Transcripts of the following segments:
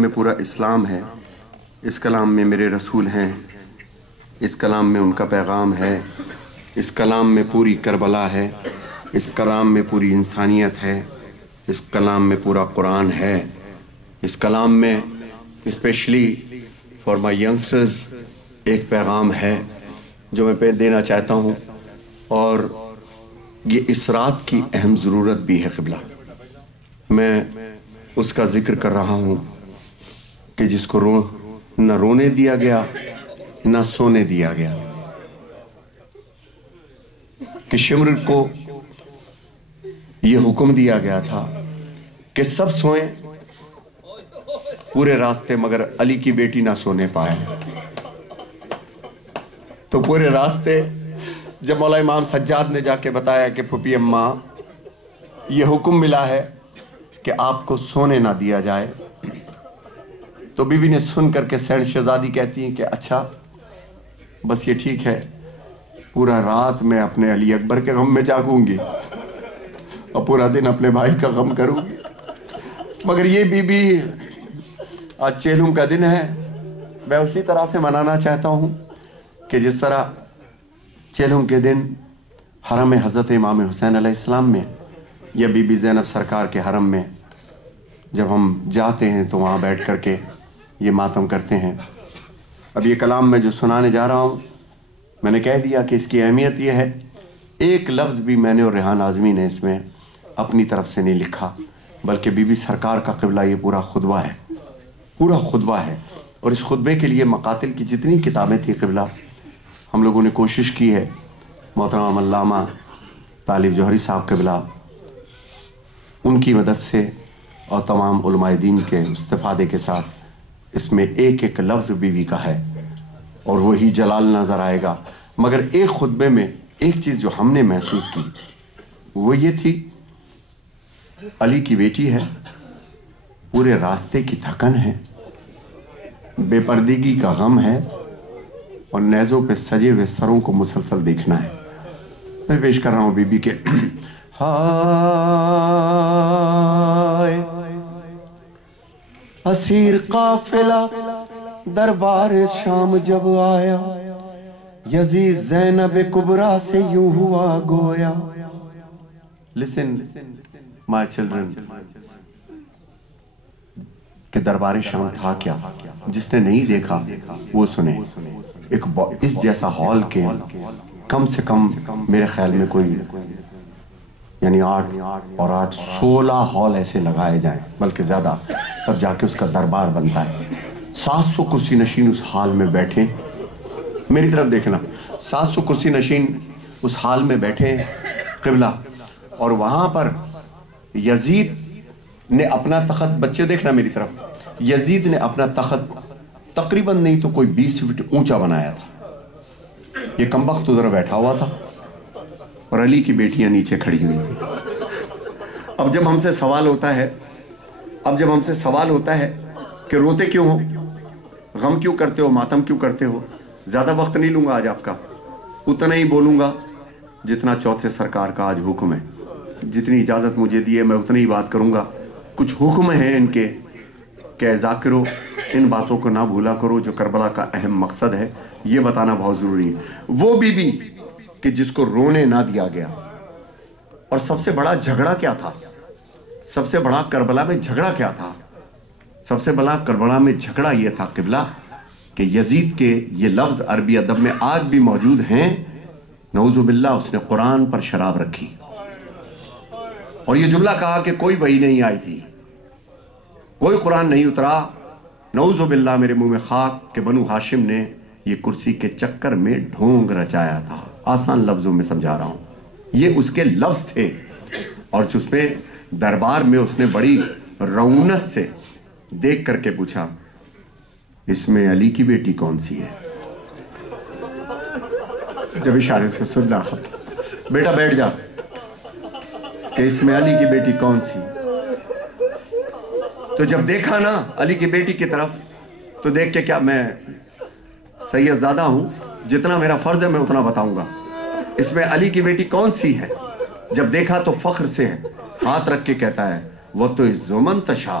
میں پورا اسلام ہے، اس کلام میں میرے رسول ہیں، اس کلام میں ان کا پیغام ہے، اس کلام میں پوری کربلا ہے، اس کلام میں پوری انسانیت ہے، اس کلام میں پورا قرآن ہے، اس کلام میں اسپیشلی فار مائی ینگسٹرز ایک پیغام ہے جو میں دینا چاہتا ہوں، اور یہ اس رات کی اہم ضرورت بھی ہے قبلہ۔ میں اس کا ذکر کر رہا ہوں کہ جس کو نہ رونے دیا گیا نہ سونے دیا گیا، کہ شمر کو یہ حکم دیا گیا تھا کہ سب سوئیں پورے راستے، مگر علی کی بیٹی نہ سونے پائے۔ تو پورے راستے جب مولا امام سجاد نے جا کے بتایا کہ پھوپھی اماں یہ حکم ملا ہے کہ آپ کو سونے نہ دیا جائے، تو بی بی نے سن کر کے سینڈ شہزادی کہتی ہیں کہ اچھا بس یہ ٹھیک ہے، پورا رات میں اپنے علی اکبر کے غم میں جاگوں گی اور پورا دن اپنے بھائی کا غم کروں گی۔ مگر یہ بی بی آج چہلم کا دن ہے، میں اسی طرح سے منانا چاہتا ہوں کہ جس طرح چہلم کے دن حرم حضرت امام حسین علیہ السلام میں یا بی بی زینب سرکار کے حرم میں جب ہم جاتے ہیں تو وہاں بیٹھ کر کے یہ ماتم کرتے ہیں۔ اب یہ کلام میں جو سنانے جا رہا ہوں، میں نے کہہ دیا کہ اس کی اہمیت یہ ہے، ایک لفظ بھی میں نے اور ریحان اعظمی نے اس میں اپنی طرف سے نہیں لکھا، بلکہ بی بی سرکار کا قبلہ یہ پورا خطبہ ہے، پورا خطبہ ہے۔ اور اس خطبے کے لیے مقاتل کی جتنی کتابیں تھیں قبلہ، ہم لوگوں نے کوشش کی ہے، محترم علامہ طالب جوہری صاحب قبلہ ان کی مدد سے اور تمام علماء دین کے استفادے کے ساتھ اس میں ایک ایک لفظ بی بی کا ہے اور وہی جلال نظر آئے گا۔ مگر ایک خطبے میں ایک چیز جو ہم نے محسوس کی وہ یہ تھی، علی کی بیٹی ہے، پورے راستے کی تھکن ہے، بے پردگی کا غم ہے، اور نیزوں پہ سجے ہوئے سروں کو مسلسل دیکھنا ہے۔ میں پیش کر رہا ہوں بی بی کے ہائے اسیر قافلہ دربار شام جب آیا، یزید زینب کبریٰ سے یوں ہوا گویا۔ Listen my children، کہ دربار شام تھا کیا، جس نے نہیں دیکھا وہ سنے۔ اس جیسا ہال کے کم سے کم میرے خیال میں کوئی یعنی 8 اور 8 16 ہال ایسے لگائے جائیں، بلکہ زیادہ، تب جا کے اس کا دربار بنتا ہے۔ 700 کرسی نشین اس حال میں بیٹھے، میری طرف دیکھنا، 700 کرسی نشین اس حال میں بیٹھے قبلہ، اور وہاں پر یزید نے اپنا تخت، بچے دیکھنا میری طرف، یزید نے اپنا تخت تقریباً نہیں تو کوئی 20 فٹ اونچا بنایا تھا۔ یہ کمبخت ادھر بیٹھا ہوا تھا اور علی کی بیٹیاں نیچے کھڑی ہوئی تھی۔ اب جب ہم سے سوال ہوتا ہے کہ روتے کیوں ہو، غم کیوں کرتے ہو، ماتم کیوں کرتے ہو، زیادہ وقت نہیں لوں گا آج آپ کا، اتنا ہی بولوں گا جتنا چوتھے سرکار کا آج حکم ہے، جتنی اجازت مجھے دی ہے میں اتنی ہی بات کروں گا۔ کچھ حکم ہیں ان کے کہ ذاکرو ان باتوں کو نہ بھولا کرو جو کربلا کا اہم مقصد ہے، یہ بتانا بہت ضروری ہے۔ وہ بی بی کہ جس کو رونے نہ دیا گیا، اور سب سے بڑا جھگڑا کیا تھا، سب سے بڑا کربلا میں جھگڑا کیا تھا، سب سے بڑا کربلا میں جھگڑا یہ تھا قبلہ کہ یزید کے یہ لفظ عربی ادب میں آج بھی موجود ہیں، نعوذ باللہ اس نے قرآن پر شراب رکھی، اور یہ جملہ کہا کہ کوئی وحی نہیں آئی تھی، کوئی قرآن نہیں اترا، نعوذ باللہ میرے منہ میں خاک کہ بنو ہاشم نے یہ کرسی کے چکر میں ڈھونگ رچایا تھا۔ آسان لفظوں میں سمجھا رہا ہوں، یہ اس کے لفظ تھے، اور جس میں دربار میں اس نے بڑی رونت سے دیکھ کر کے پوچھا، اس میں علی کی بیٹی کون سی ہے؟ جب اشارے سے سن رہا، بیٹا بیٹھ جا، کہ اس میں علی کی بیٹی کون سی؟ تو جب دیکھا نا علی کی بیٹی کی طرف، تو دیکھ کے کیا، میں سید زادہ ہوں، جتنا میرا فرض ہے میں اتنا بتاؤں گا، اس میں علی کی بیٹی کون سی ہے؟ جب دیکھا تو فخر سے ہاتھ رکھ کے کہتا ہے، وہ تو عز و منتشا،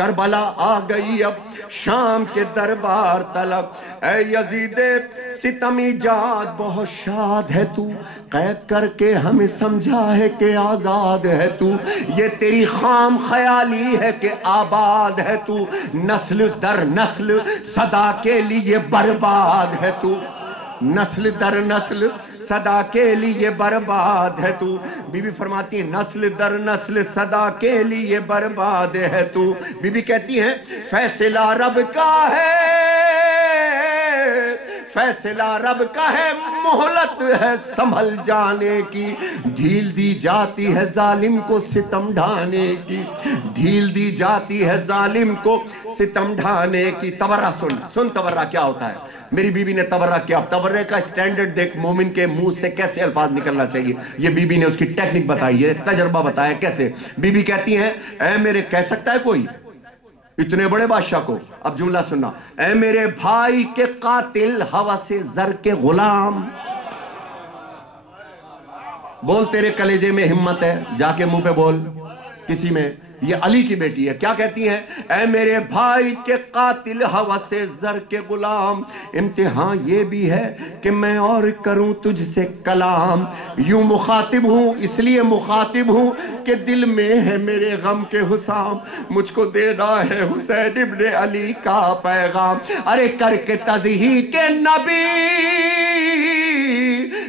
کربلا آ گئی اب شام کے دربار طلب، اے یزید ستمی جاد بہت شاد ہے تو، قید کر کے ہمیں سمجھا ہے کہ آزاد ہے تو، یہ تیری خام خیالی ہے کہ آباد ہے تو، نسل در نسل صدا کے لیے برباد ہے تو، نسل در نسل صدا کے لیے برباد ہے تو۔ بی بی فرماتی ہے نسل در نسل صدا کے لیے برباد ہے تو۔ بی بی کہتی ہیں فیصلہ رب کا ہے، فیصلہ رب کا ہے، مہلت ہے سنبھل جانے کی، ڈھیل دی جاتی ہے ظالم کو ستم ڈھانے کی، ڈھیل دی جاتی ہے ظالم کو ستم ڈھانے کی۔ تبرہ سن تبرہ کیا ہوتا ہے۔ میری بی بی نے تبرہ کیا، تبرہ کا سٹینڈرڈ دیکھ مومن کے منہ سے کیسے الفاظ نکلنا چاہیے، یہ بی بی نے اس کی ٹیکنک بتائی ہے، تجربہ بتایا کیسے۔ بی بی کہتی ہیں اے میرے، کہہ سکتا ہے کوئی اتنے بڑے بادشاہ کو، اب جملہ سننا، اے میرے بھائی کے قاتل ہوس زر کے غلام، بول تیرے کلیجے میں ہمت ہے، جا کے منہ پہ بول کسی میں۔ یہ علی کی بیٹی ہے، کیا کہتی ہیں، اے میرے بھائی کے قاتل ہوس زر کے غلام، امتحان یہ بھی ہے کہ میں اور کروں تجھ سے کلام، یوں مخاطب ہوں اس لیے مخاطب ہوں کہ دل میں ہے میرے غم کے حسام، مجھ کو دینا ہے حسین ابن علی کا پیغام، ارے کر کے تضحیق کے نبی،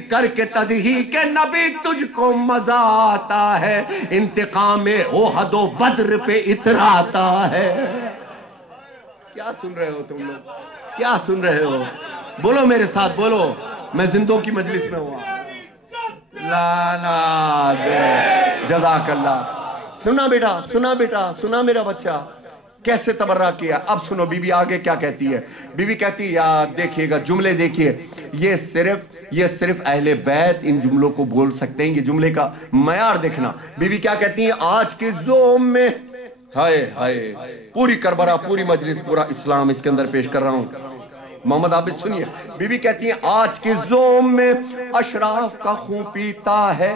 کر کے تضحیق کے نبی تجھ کو مزہ آتا ہے، انتقام احد و بدر پہ اتراتا ہے۔ کیا سن رہے ہو تم لوگ، کیا سن رہے ہو؟ بولو میرے ساتھ، بولو، میں زندوں کی مجلس میں ہوا۔ لانا دے، جزاک اللہ۔ سنا بیٹا، سنا بیٹا، سنا میرا بچہ، کیسے تبرہ کیا۔ اب سنو بی بی آگے کیا کہتی ہے۔ بی بی کہتی ہے یار دیکھئے گا، جملے دیکھئے، یہ صرف اہل بیت ان جملوں کو بول سکتے ہیں، یہ جملے کا معیار دیکھنا۔ بی بی کیا کہتی ہیں، آج کے زوم میں، ہائے ہائے، پوری کربلا، پوری مجلس، پورا اسلام اس کے اندر پیش کر رہا ہوں، محمد عابد سنیے۔ بی بی کہتی ہیں آج کے زوم میں اشراف کا خون پیتا ہے،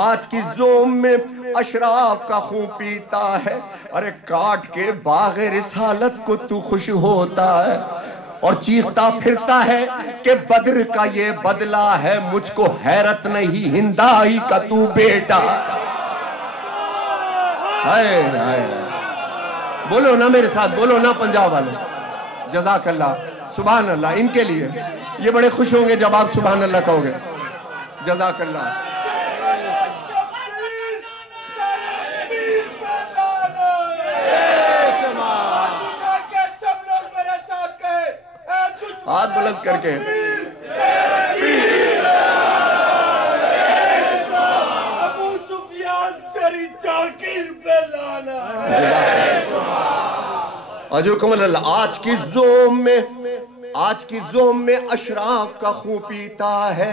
آج کی زوم میں اشراف کا خون پیتا ہے، ارے کاٹ کے باغ رسالت کو تو خوش ہوتا ہے، اور چیختا پھرتا ہے کہ بدر کا یہ بدلہ ہے، مجھ کو حیرت نہیں ہندائی کا تو بیٹا۔ ہائے ہائے، بولو نا میرے ساتھ، بولو نا پنجاب والے، جزاک اللہ، سبحان اللہ۔ ان کے لیے یہ بڑے خوش ہوں گے جب آپ سبحان اللہ کہو گے، جزاک اللہ۔ ہاتھ بلند کر کے ابو سفیان تیری جاگیر پہ لانا۔ اجرکم اللہ۔ آج کی زوم میں اشراف کا خون پیتا ہے،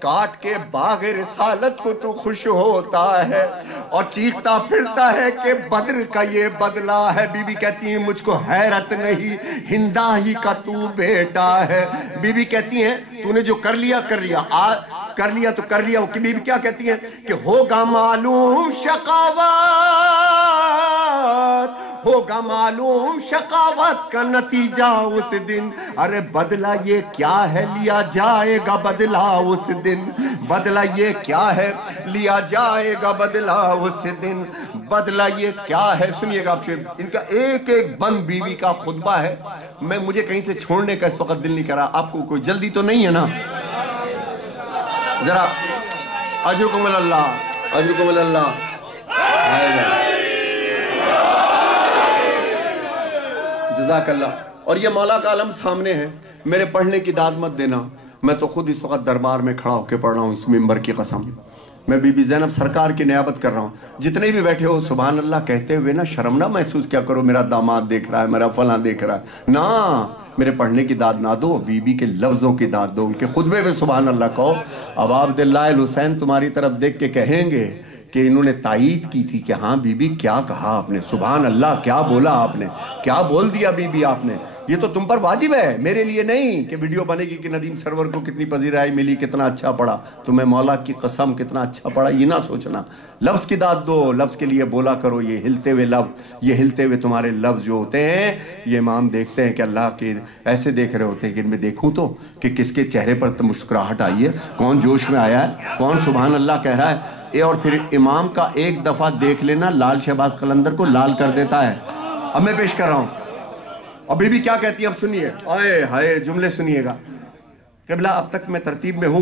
کاٹ کے باغ رسالت کو تو خوش ہوتا ہے، اور چیختا پھرتا ہے کہ بدر کا یہ بدلہ ہے۔ بی بی کہتی ہیں مجھ کو حیرت نہیں ہندا ہی کا تو بیٹا ہے۔ بی بی کہتی ہیں تو نے جو کر لیا کر لیا، کر لیا تو کر لیا۔ بی بی کیا کہتی ہیں کہ ہوگا معلوم شقاوت، ہوگا معلوم شقاوت کا نتیجہ اس دن، ارے بدلہ یہ کیا ہے لیا جائے گا بدلہ اس دن، بدلہ یہ کیا ہے لیا جائے گا بدلہ اس دن، بدلہ یہ کیا ہے۔ سنیے گا آپ سے ان کا ایک ایک بند بیوی کا خطبہ ہے، مجھے کہیں سے چھوڑنے کا اس وقت دل نہیں کرا۔ آپ کو کوئی جلدی تو نہیں ہے نا؟ ذرا اجرکم اللہ، اجرکم اللہ، جزاک اللہ۔ اور یہ مولا کا علم سامنے ہے، میرے پڑھنے کی داد مت دینا، میں تو خود اس وقت دربار میں کھڑا ہو کے پڑھ رہا ہوں اس منبر کی قسم، میں بی بی زینب سرکار کی نیابت کر رہا ہوں۔ جتنے بھی بیٹھے ہو سبحان اللہ کہتے ہوئے نا شرم نہ محسوس کیا کرو میرا داماد دیکھ رہا ہے، میرا فلاں دیکھ رہا ہے، نا میرے پڑھنے کی داد نہ دو، بی بی کے لفظوں کی داد دو، ان کے خطبے میں سبحان اللہ کہو۔ اب عبداللہ الحسین تمہاری طرف دیکھ کے کہیں گے کہ انہوں نے تائید کی تھی کہ ہاں بی بی کیا کہا آپ نے، سبحان اللہ کیا بولا آپ نے، کیا بول دیا بی بی آپ نے، یہ تو تم پر واجب ہے، میرے لیے نہیں کہ ویڈیو بنے گی کہ ندیم سرور کو کتنی پذیرائی ملی، کتنا اچھا پڑھا، تمہیں مولا کی قسم کتنا اچھا پڑھا یہ نہ سوچنا، لفظ کی داد دو، لفظ کے لیے بولا کرو، یہ ہلتے ہوئے لفظ، یہ ہلتے ہوئے تمہارے لفظ جو ہوتے ہیں، یہ امام دیکھتے ہیں کہ اللہ کے ایسے دیکھ رہے ہوتے ہیں کہ ان میں دیکھوں تو کہ کس کے چہرے پر مسکراہٹ آئی ہے، کون جوش میں آیا ہے، کون سبحان اللہ کہہ رہا ہے، اور پھر امام کا ایک دفعہ دیکھ لینا لال شہباز قلندر کو لال کر دیتا ہے۔ اب میں پیش کر رہا ہوں، ابھی بھی کیا کہتی ہے، اب سنیے، آئے ہائے جملے سنیے گا۔ قبلہ اب تک میں ترتیب میں ہوں